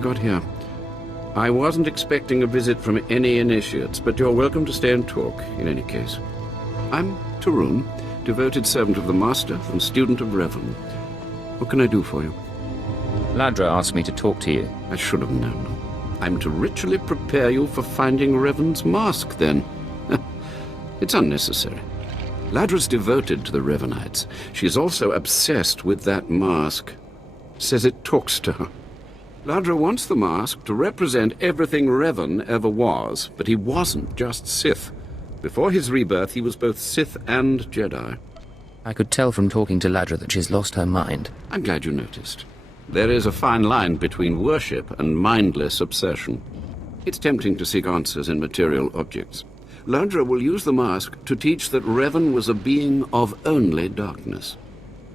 we got here. I wasn't expecting a visit from any initiates, but you're welcome to stay and talk, in any case. I'm Dromund, devoted servant of the Master and student of Revan. What can I do for you? Ladra asked me to talk to you. I should have known. I'm to ritually prepare you for finding Revan's mask, then. It's unnecessary. Ladra's devoted to the Revanites. She's also obsessed with that mask. Says it talks to her. Ladra wants the mask to represent everything Revan ever was, but he wasn't just Sith. Before his rebirth, he was both Sith and Jedi. I could tell from talking to Ladra that she's lost her mind. I'm glad you noticed. There is a fine line between worship and mindless obsession. It's tempting to seek answers in material objects. Ladra will use the mask to teach that Revan was a being of only darkness.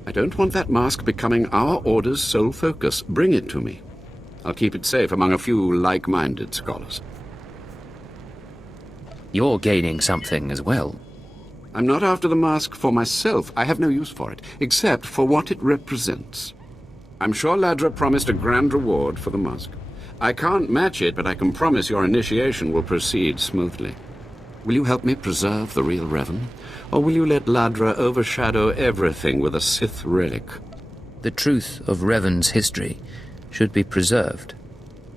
I don't want that mask becoming our Order's sole focus. Bring it to me. I'll keep it safe among a few like-minded scholars. You're gaining something as well. I'm not after the mask for myself. I have no use for it, except for what it represents. I'm sure Ladra promised a grand reward for the mask. I can't match it, but I can promise your initiation will proceed smoothly. Will you help me preserve the real Revan? Or will you let Ladra overshadow everything with a Sith relic? The truth of Revan's history should be preserved.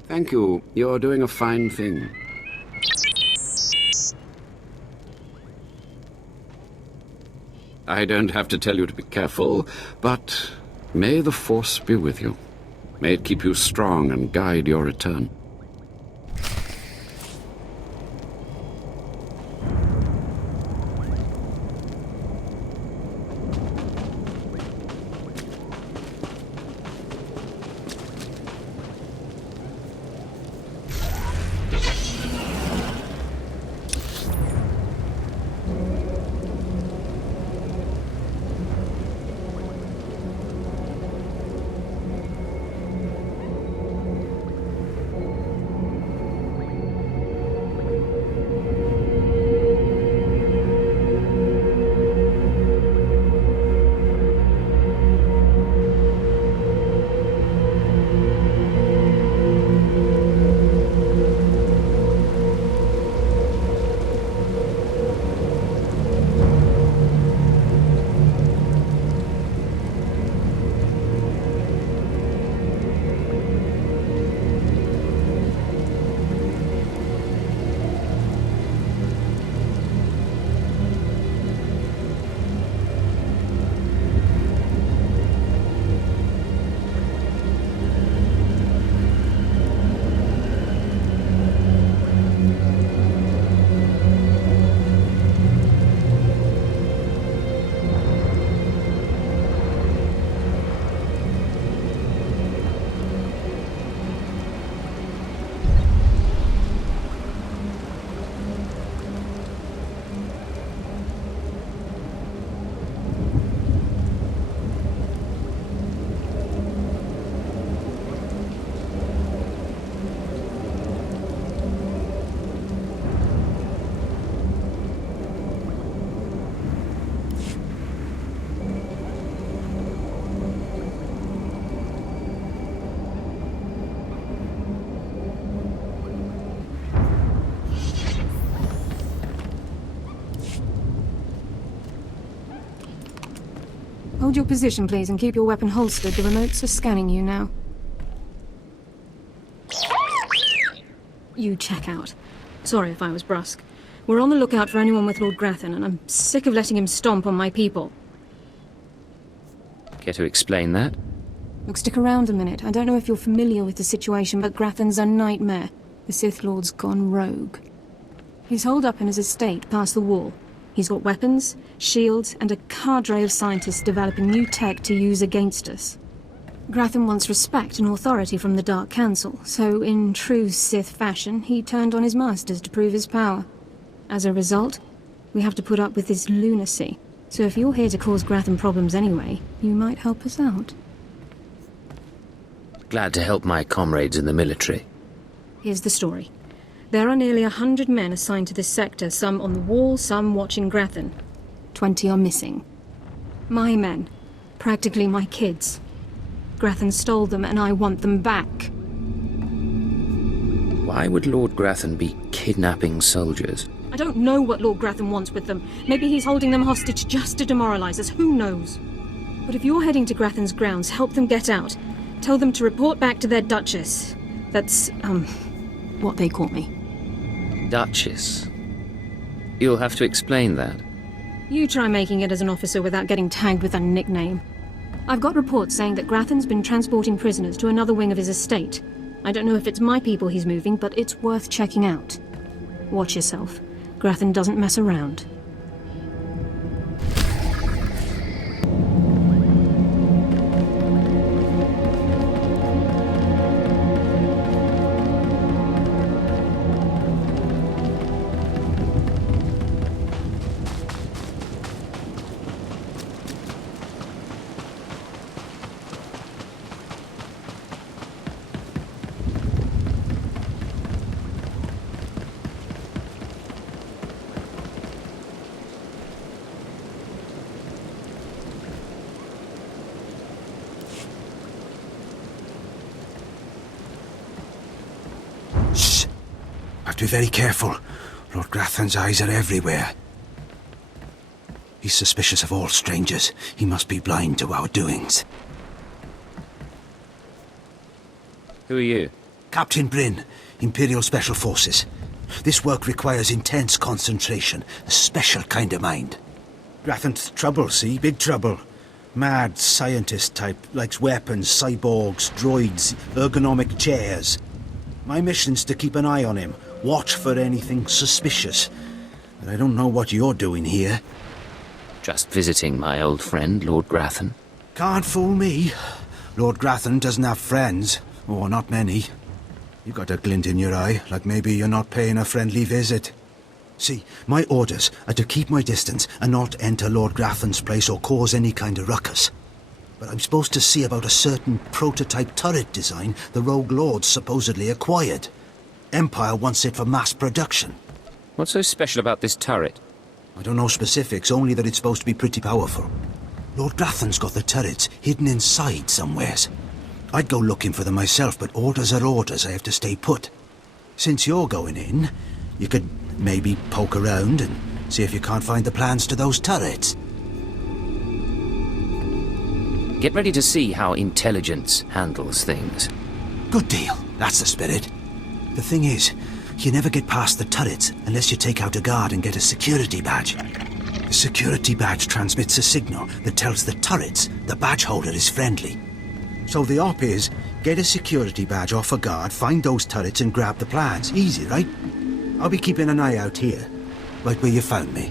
Thank you. You're doing a fine thing. I don't have to tell you to be careful, but may the Force be with you. May it keep you strong and guide your return. Hold your position, please, and keep your weapon holstered. The remotes are scanning you now. You check out. Sorry if I was brusque. We're on the lookout for anyone with Lord Grathan, and I'm sick of letting him stomp on my people. Care to explain that? Look, stick around a minute. I don't know if you're familiar with the situation, but Grathan's a nightmare. The Sith Lord's gone rogue. He's holed up in his estate past the wall. He's got weapons, shields, and a cadre of scientists developing new tech to use against us. Grathan wants respect and authority from the Dark Council, so in true Sith fashion, he turned on his masters to prove his power. As a result, we have to put up with this lunacy. So if you're here to cause Grathan problems anyway, you might help us out. Glad to help my comrades in the military. Here's the story. There are nearly 100 men assigned to this sector, some on the wall, some watching Grathan. 20 are missing. My men. Practically my kids. Grathan stole them, and I want them back. Why would Lord Grathan be kidnapping soldiers? I don't know what Lord Grathan wants with them. Maybe he's holding them hostage just to demoralize us, who knows? But if you're heading to Grathan's grounds, help them get out. Tell them to report back to their Duchess. That's, what they call me. Duchess? You'll have to explain that. You try making it as an officer without getting tagged with a nickname. I've got reports saying that Grathan's been transporting prisoners to another wing of his estate. I don't know if it's my people he's moving, but it's worth checking out. Watch yourself. Grathan doesn't mess around. Have to be very careful. Lord Grathan's eyes are everywhere. He's suspicious of all strangers. He must be blind to our doings. Who are you? Captain Bryn, Imperial Special Forces. This work requires intense concentration, a special kind of mind. Grathan's trouble, see? Big trouble. Mad scientist type, likes weapons, cyborgs, droids, ergonomic chairs. My mission's to keep an eye on him, watch for anything suspicious. But I don't know what you're doing here. Just visiting my old friend, Lord Grathan. Can't fool me. Lord Grathan doesn't have friends, or not many. You got a glint in your eye, like maybe you're not paying a friendly visit. See, my orders are to keep my distance and not enter Lord Grathan's place or cause any kind of ruckus. But I'm supposed to see about a certain prototype turret design the Rogue Lords supposedly acquired. Empire wants it for mass production. What's so special about this turret? I don't know specifics, only that it's supposed to be pretty powerful. Lord Grathan's got the turrets hidden inside somewheres. I'd go looking for them myself, but orders are orders. I have to stay put. Since you're going in, you could maybe poke around and see if you can't find the plans to those turrets. Get ready to see how intelligence handles things. Good deal. That's the spirit. The thing is, you never get past the turrets unless you take out a guard and get a security badge. The security badge transmits a signal that tells the turrets the badge holder is friendly. So the op is, get a security badge off a guard, find those turrets and grab the plans. Easy, right? I'll be keeping an eye out here, right where you found me.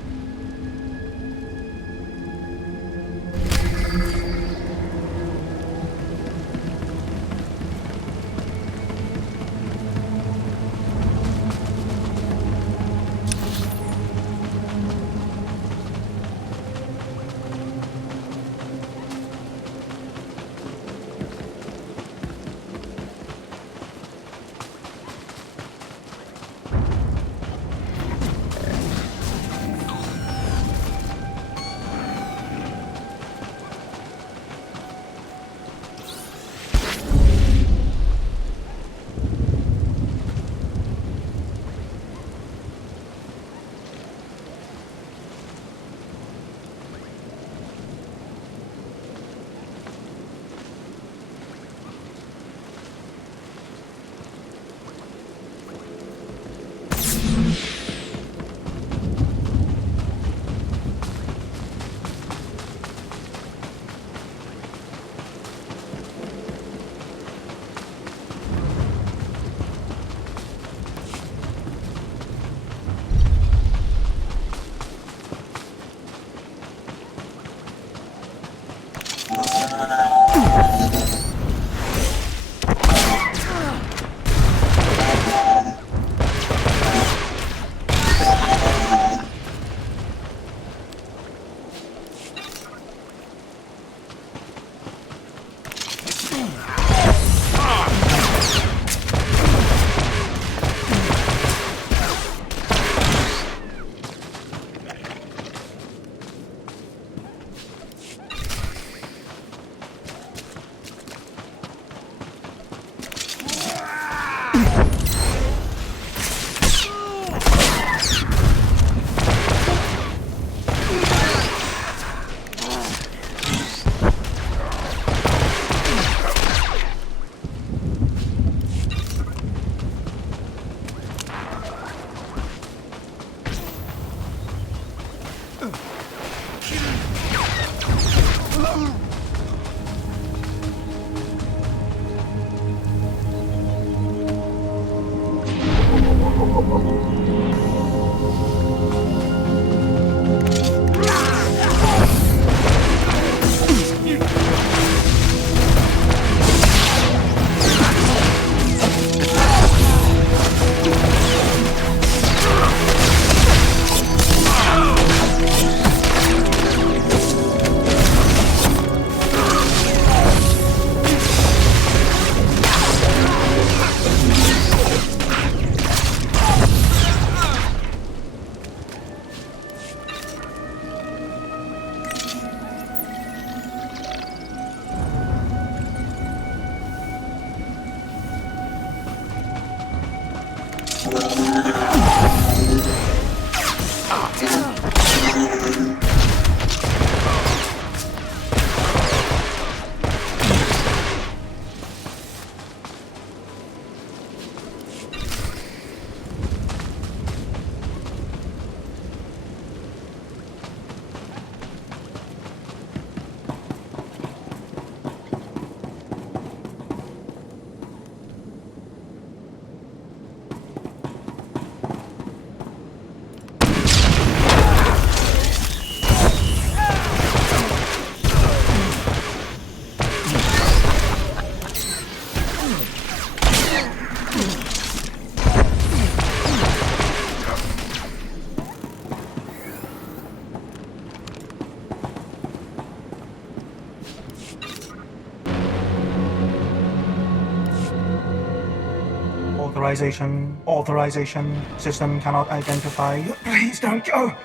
Authorization. System cannot identify. Please don't go!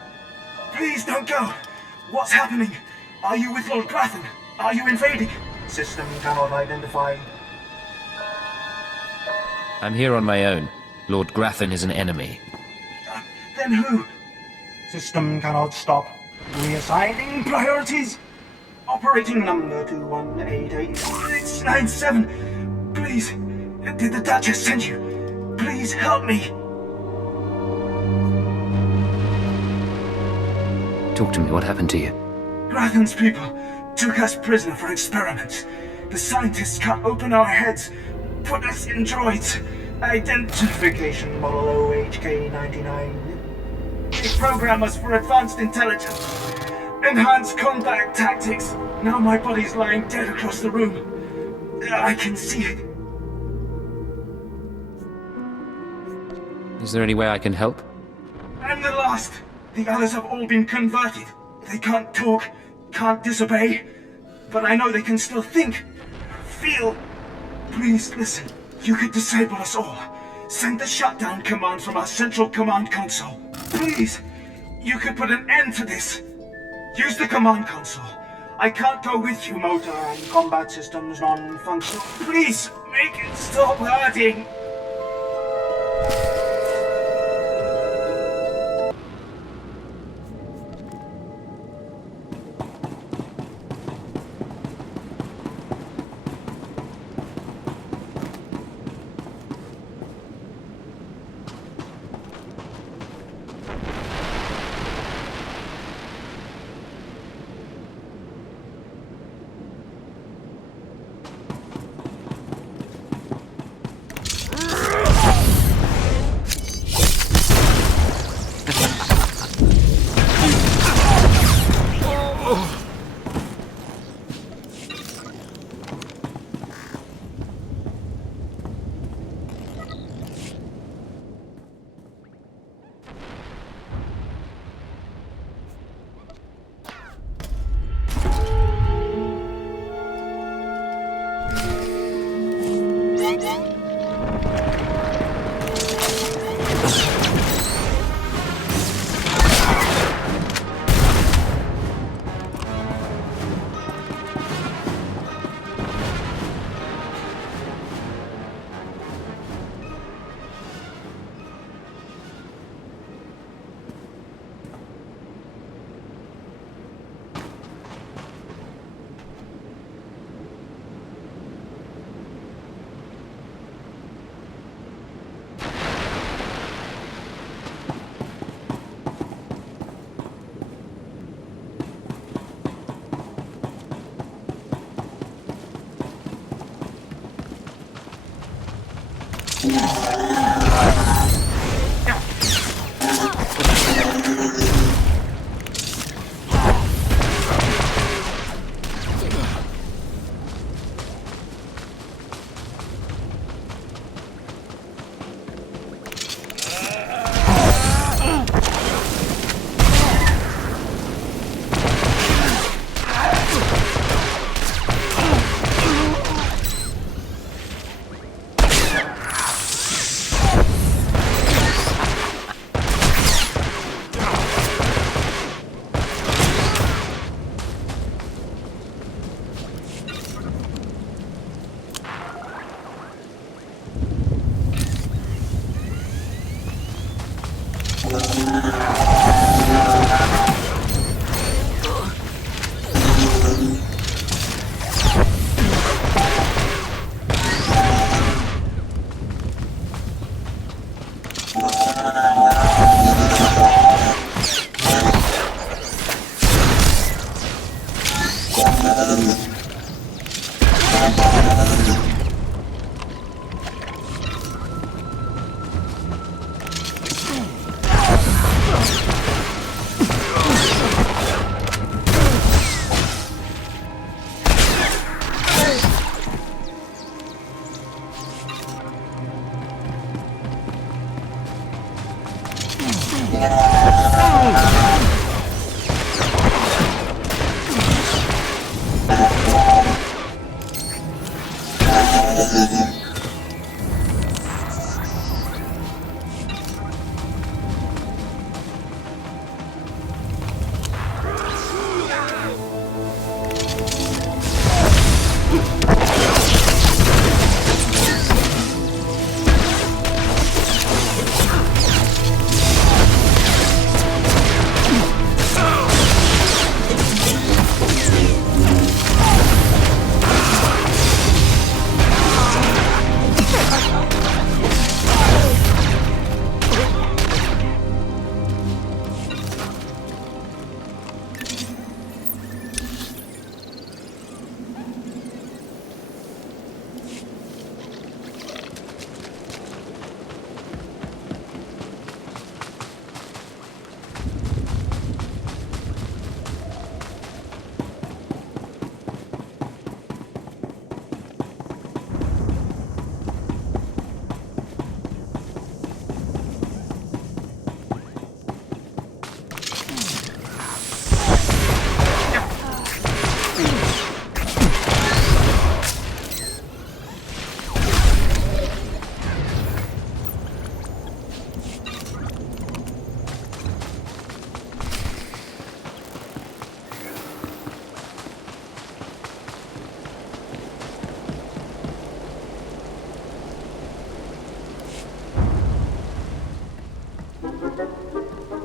Please don't go! What's happening? Are you with Lord Grathan? Are you invading? System cannot identify. I'm here on my own. Lord Grathan is an enemy. Then who? System cannot stop. Reassigning priorities. Operating number 2188697. Please, did the Duchess send you? Please help me. Talk to me, what happened to you? Grathan's people took us prisoner for experiments. The scientists cut open our heads, put us in droids. Identification model OHK99. They program us for advanced intelligence. Enhanced combat tactics. Now my body's lying dead across the room. I can see it. Is there any way I can help? I'm the last. The others have all been converted. They can't talk, can't disobey. But I know they can still think, feel. Please listen. You could disable us all. Send the shutdown command from our central command console. Please. You could put an end to this. Use the command console. I can't go with you, motor and combat systems non-functional. Please, make it stop hurting.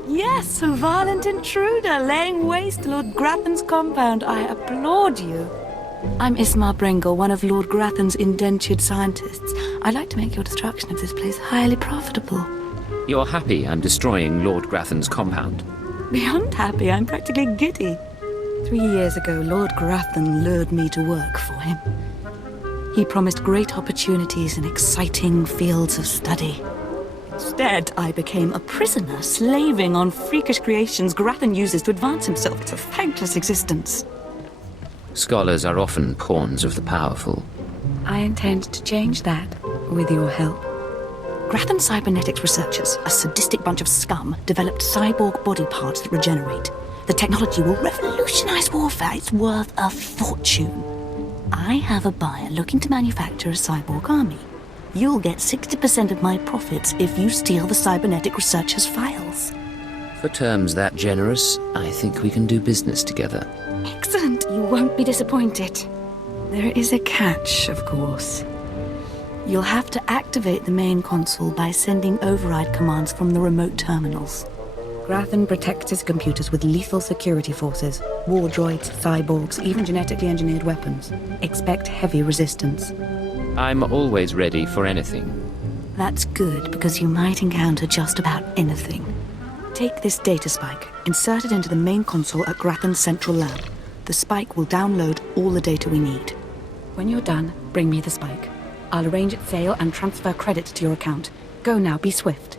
Yes, a violent intruder laying waste to Lord Grathan's compound. I applaud you. I'm Ismar Brengel, one of Lord Grathan's indentured scientists. I'd like to make your destruction of this place highly profitable. You're happy I'm destroying Lord Grathan's compound? Beyond happy, I'm practically giddy. 3 years ago, Lord Grathan lured me to work for him. He promised great opportunities and exciting fields of study. Instead, I became a prisoner, slaving on freakish creations Grathan uses to advance himself. It's a thankless existence. Scholars are often pawns of the powerful. I intend to change that, with your help. Grathan cybernetics researchers, a sadistic bunch of scum, developed cyborg body parts that regenerate. The technology will revolutionize warfare. It's worth a fortune. I have a buyer looking to manufacture a cyborg army. You'll get 60% of my profits if you steal the cybernetic researchers' files. For terms that generous, I think we can do business together. Excellent. You won't be disappointed. There is a catch, of course. You'll have to activate the main console by sending override commands from the remote terminals. Grathan protects his computers with lethal security forces, war droids, cyborgs, even genetically engineered weapons. Expect heavy resistance. I'm always ready for anything. That's good, because you might encounter just about anything. Take this data spike, insert it into the main console at Grathan's central lab. The spike will download all the data we need. When you're done, bring me the spike. I'll arrange its sale and transfer credits to your account. Go now, be swift.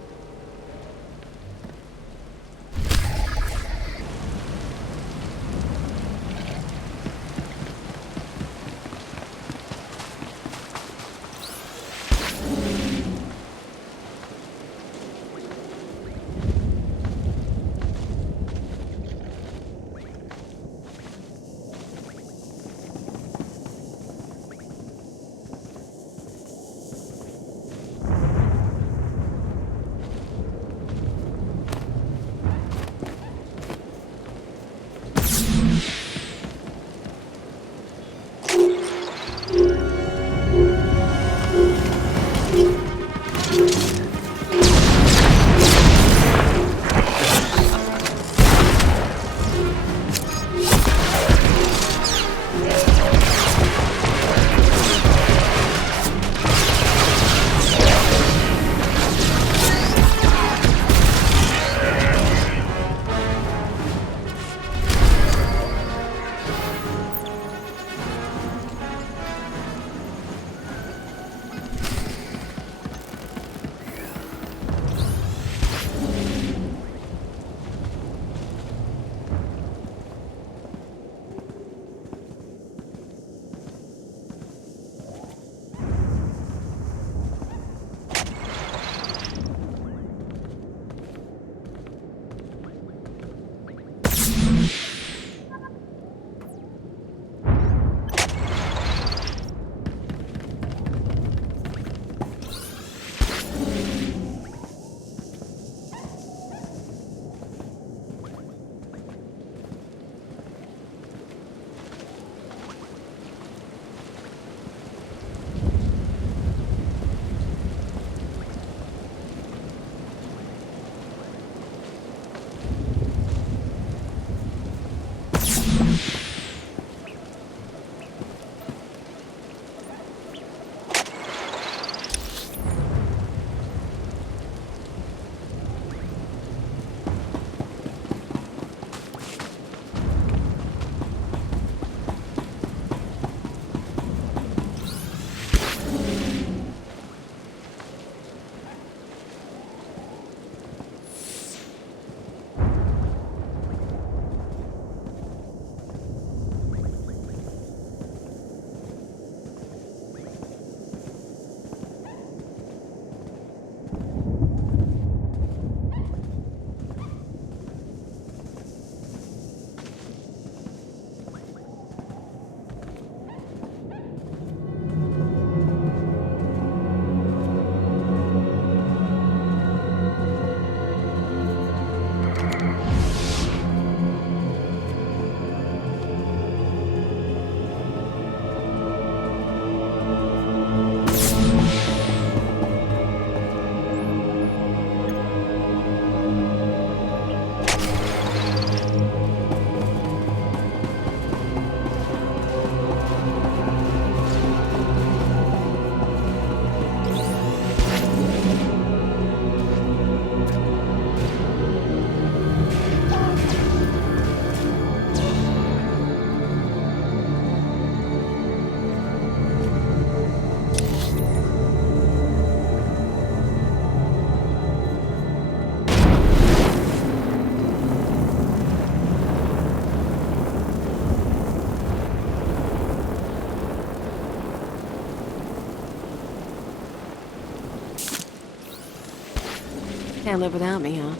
Can't live without me, huh?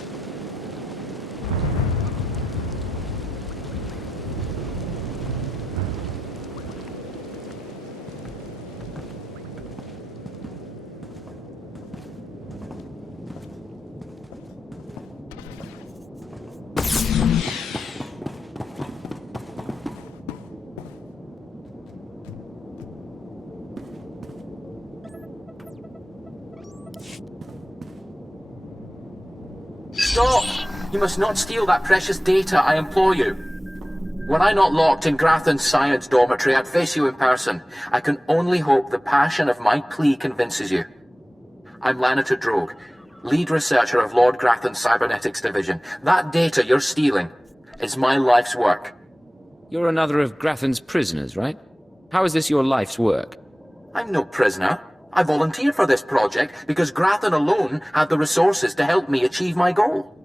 Stop! You must not steal that precious data, I implore you. Were I not locked in Grathan's science dormitory, I'd face you in person. I can only hope the passion of my plea convinces you. I'm Lanator Drogue, lead researcher of Lord Grathan's cybernetics division. That data you're stealing is my life's work. You're another of Grathan's prisoners, right? How is this your life's work? I'm no prisoner. I volunteered for this project because Grathan alone had the resources to help me achieve my goal.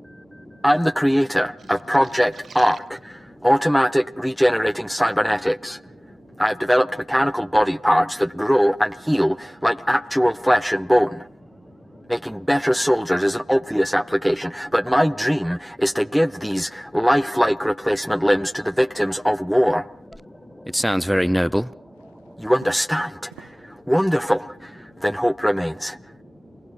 I'm the creator of Project ARC, Automatic Regenerating Cybernetics. I've developed mechanical body parts that grow and heal like actual flesh and bone. Making better soldiers is an obvious application, but my dream is to give these lifelike replacement limbs to the victims of war. It sounds very noble. You understand? Wonderful. Then hope remains.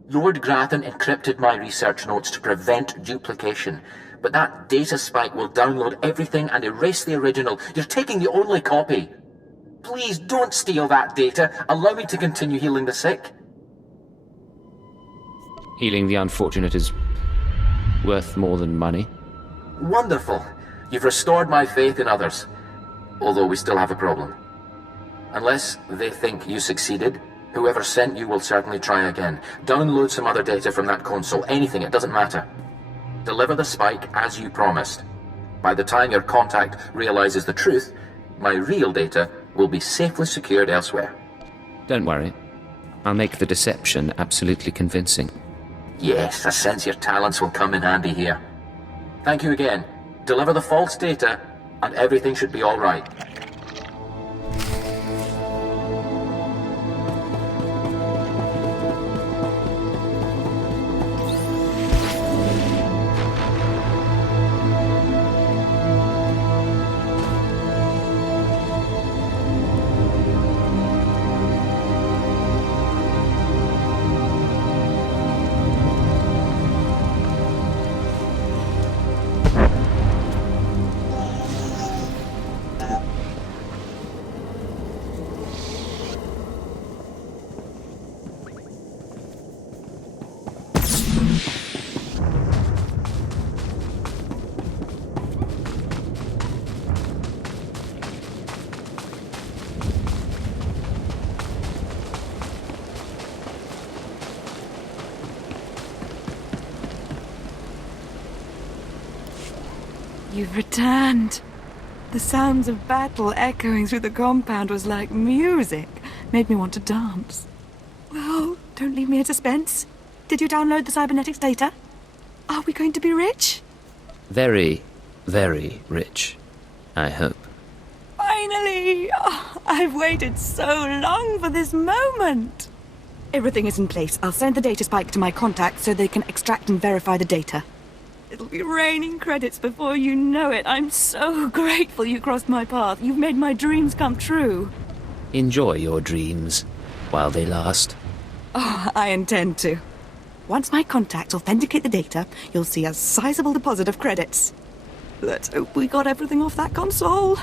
Lord Grathan encrypted my research notes to prevent duplication, but that data spike will download everything and erase the original. You're taking the only copy. Please don't steal that data. Allow me to continue healing the sick. Healing the unfortunate is worth more than money. Wonderful. You've restored my faith in others. Although we still have a problem. Unless they think you succeeded, whoever sent you will certainly try again. Download some other data from that console. Anything, it doesn't matter. Deliver the spike as you promised. By the time your contact realizes the truth, my real data will be safely secured elsewhere. Don't worry. I'll make the deception absolutely convincing. Yes, I sense your talents will come in handy here. Thank you again. Deliver the false data, and everything should be all right. You've returned. The sounds of battle echoing through the compound was like music. Made me want to dance. Well, don't leave me in suspense. Did you download the cybernetics data? Are we going to be rich? Very, very rich, I hope. Finally! Oh, I've waited so long for this moment. Everything is in place. I'll send the data spike to my contacts so they can extract and verify the data. It'll be raining credits before you know it. I'm so grateful you crossed my path. You've made my dreams come true. Enjoy your dreams while they last. Oh, I intend to. Once my contacts authenticate the data, you'll see a sizable deposit of credits. Let's hope we got everything off that console.